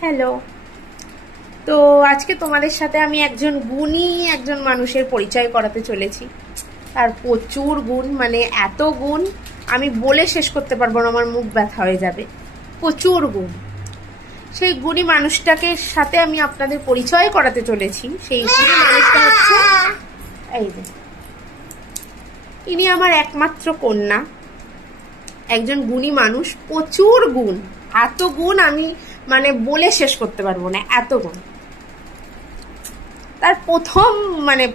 Hello. তো আজকে তোমাদের সাথে আমি একজন মানুষের পরিচয় করাতে চলেছি। তার প্রচুর গুণ, মানে এত গুণ আমি বলে শেষ করতে পারবো না, আমার মুখ ব্যথা হয়ে যাবে। প্রচুর গুণ। সেই গুণী মানুষটাকে সাথে আমি আপনাদের পরিচয় করাতে চলেছি। সেই গুণী মানুষটা হচ্ছে এই যে, ইনি আমার একমাত্র কন্যা। একজন গুণী মানুষ, প্রচুর গুণ। এত গুণ আমি মানে বলে শেষ করতে পারবো না, এত গুণ। তার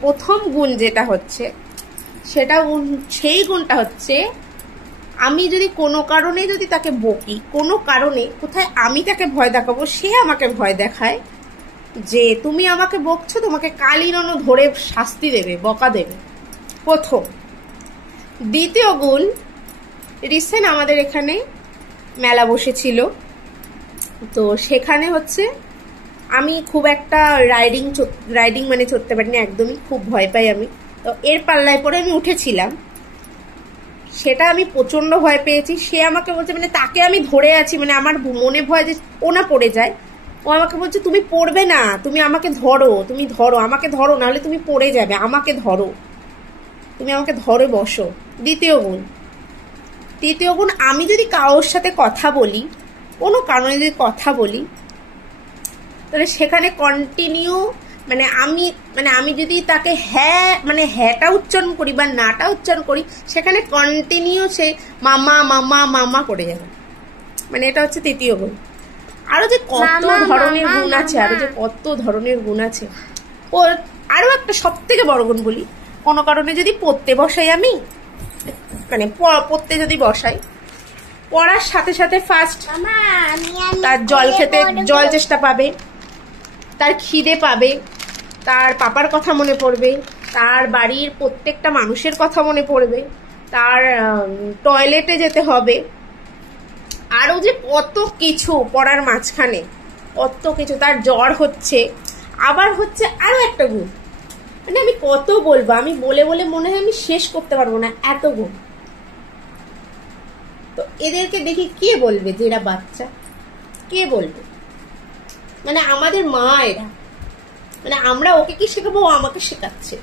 প্রথম গুণ যেটা হচ্ছে সেই গুণটা হচ্ছে, আমি যদি কোনো কারণে যদি তাকে বকি, কোনো কারণে কোথায় আমি তাকে ভয় দেখাবো, সে আমাকে ভয় দেখায় যে তুমি আমাকে বকছো, তোমাকে কালিরনো ধরে শাস্তি দেবে, বকা দেবে। প্রথম। দ্বিতীয় গুণ, রিসেন্ট আমাদের এখানে মেলা বসেছিল, তো সেখানে হচ্ছে আমি খুব একটা রাইডিং মানে চড়তে পারিনি, একদমই খুব ভয় পাই আমি। তো এর পাল্লায় পরে আমি উঠেছিলাম, সেটা আমি প্রচন্ড ভয় পেয়েছি। সে আমাকে বলছে, মানে তাকে আমি ধরে আছি, মানে আমার মনে ভয় যে ও না পড়ে যায়। ও আমাকে বলছে তুমি পড়বে না, তুমি আমাকে ধরো, আমাকে ধরো, নাহলে তুমি পড়ে যাবে, আমাকে ধরো, তুমি আমাকে ধরে বসো। দ্বিতীয় গুণ, আমি যদি কারোর সাথে কথা বলি, কোনো কারণে যদি কথা বলি, তাহলে সেখানে কন্টিনিউ আমি যদি তাকে হ্যাঁটা উচ্চারণ করি বা নাটা উচ্চারণ করি, সেখানে কন্টিনিউ সে মামা মামা মামা করে যাবে। মানে এটা হচ্ছে তৃতীয় গুণ। আরো যে কত ধরনের গুণ আছে, ও আরো একটা সব থেকে বড় গুণ বলি, কোনো কারণে যদি পড়তে বসাই, আমি মানে পড়তে যদি বসাই, পড়ার সাথে সাথে ফার্স্ট তার জল চেষ্টা পাবে, তার খিদে পাবে, তার পাপার কথা মনে পড়বে, তার বাড়ির প্রত্যেকটা মানুষের কথা মনে পড়বে, তার টয়লেটে যেতে হবে, আরো যে কত কিছু পড়ার মাঝখানে, কত কিছু। তার জ্বর হচ্ছে, আবার হচ্ছে আরো একটা গুণ, মানে আমি কত বলবো, আমি বলে বলে মনে হয় আমি শেষ করতে পারবো না, এত গুণ। তো এদেরকে দেখি কে বলবে যে এরা বাচ্চা? কে বলবে? মানে আমাদের মা এরা, মানে আমরা ওকে কি শেখাবো, ও আমাকে শেখাচ্ছে।